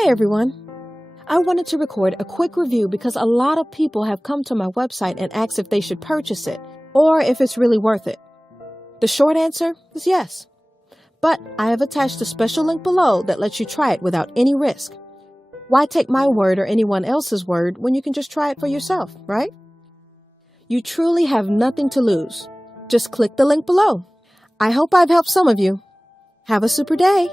Hey everyone! I wanted to record a quick review because a lot of people have come to my website and asked if they should purchase it or if it's really worth it. The short answer is yes. But I have attached a special link below that lets you try it without any risk. Why take my word or anyone else's word when you can just try it for yourself, right? You truly have nothing to lose. Just click the link below. I hope I've helped some of you. Have a super day!